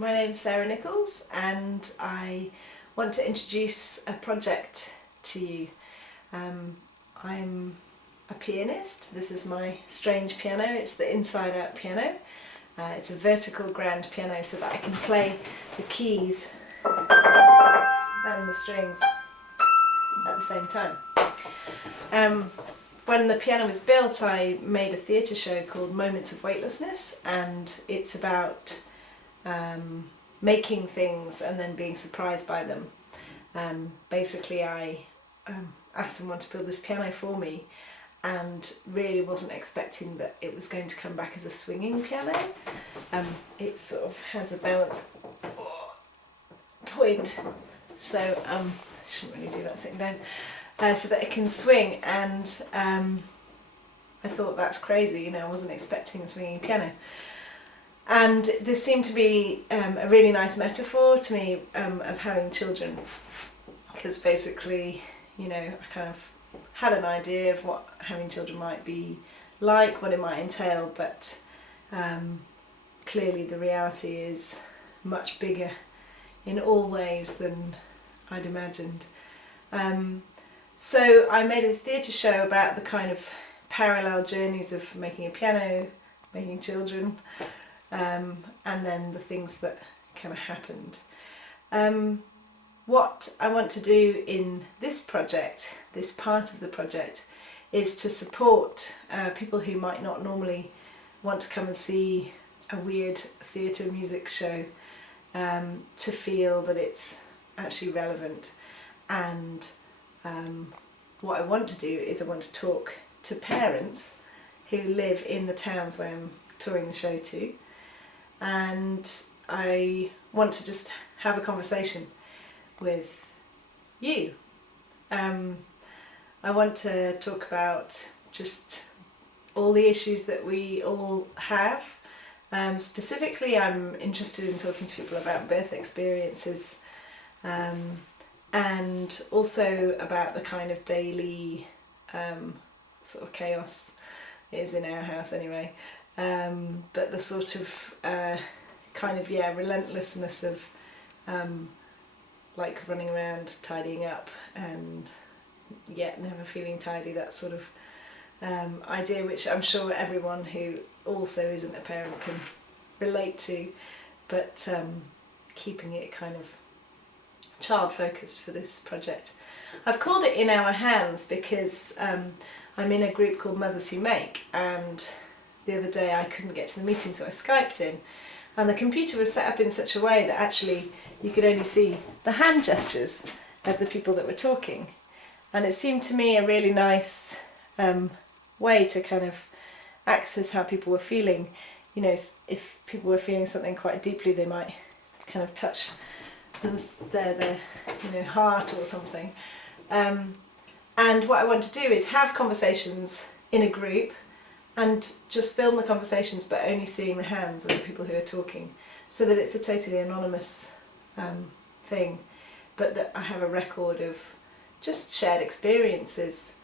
My name's Sarah Nicolls and I want to introduce a project to you. I'm a pianist. This is my strange piano. It's the inside out piano. It's a vertical grand piano so that I can play the keys and the strings at the same time. When the piano was built, I made a theatre show called Moments of Weightlessness, and it's about making things and then being surprised by them. Basically I asked someone to build this piano for me and really wasn't expecting that it was going to come back as a swinging piano. It sort of has a balance point, so I shouldn't really do that sitting down, so that it can swing, and I thought that's crazy, you know, I wasn't expecting a swinging piano. And this seemed to be a really nice metaphor to me of having children, because basically, you know, I kind of had an idea of what having children might be like, what it might entail, but clearly the reality is much bigger in all ways than I'd imagined. So I made a theatre show about the kind of parallel journeys of making a piano, making children, and then the things that kind of happened. What I want to do in this project, this part of the project, is to support people who might not normally want to come and see a weird theatre music show, to feel that it's actually relevant. And what I want to do is I want to talk to parents who live in the towns where I'm touring the show to, and I want to just have a conversation with you. I want to talk about just all the issues that we all have. Specifically, I'm interested in talking to people about birth experiences, and also about the kind of daily sort of chaos it is in our house anyway, but the sort of kind of relentlessness of like running around tidying up and yet never feeling tidy, that sort of idea, which I'm sure everyone who also isn't a parent can relate to, but keeping it kind of child focused for this project. I've called it In Our Hands because I'm in a group called Mothers Who Make, and the other day I couldn't get to the meeting, so I Skyped in, and the computer was set up in such a way that actually you could only see the hand gestures of the people that were talking, and it seemed to me a really nice way to kind of access how people were feeling. You know, if people were feeling something quite deeply, they might kind of touch their you know, heart or something. And what I want to do is have conversations in a group and just film the conversations, but only seeing the hands of the people who are talking, so that it's a totally anonymous thing, but that I have a record of just shared experiences.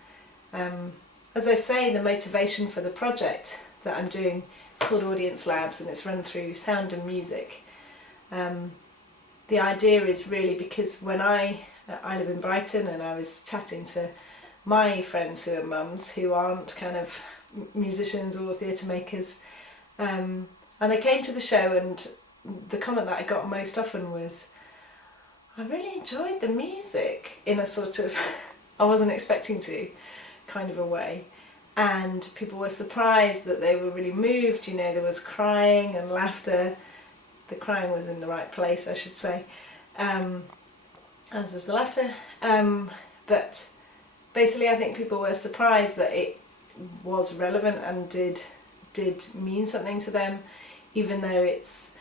As I say, the motivation for the project that I'm doing, it's called Audience Labs, and it's run through sound and music. The idea is really because when I live in Brighton, and I was chatting to my friends who are mums who aren't kind of musicians or theatre makers, and they came to the show, and the comment that I got most often was, I really enjoyed the music, in a sort of I wasn't expecting to kind of a way, and people were surprised that they were really moved. You know, there was crying and laughter. The crying was in the right place, I should say, as was the laughter, but basically I think people were surprised that it was relevant and did mean something to them, even though it's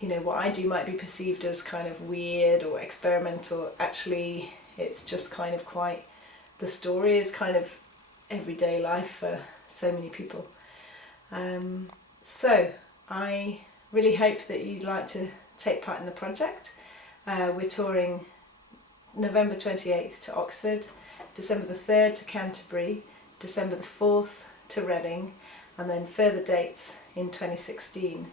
you know, what I do might be perceived as kind of weird or experimental. Actually it's just kind of quite, the story is kind of everyday life for so many people. So I really hope that you'd like to take part in the project. We're touring November 28th to Oxford, December the 3rd to Canterbury, December the 4th to Reading, and then further dates in 2016.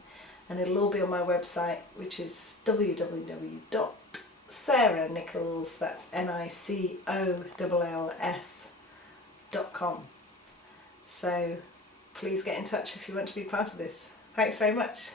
and it'll all be on my website, which is www.sarahnicolls, that's NICOLLS.com. So please get in touch if you want to be part of this. Thanks very much.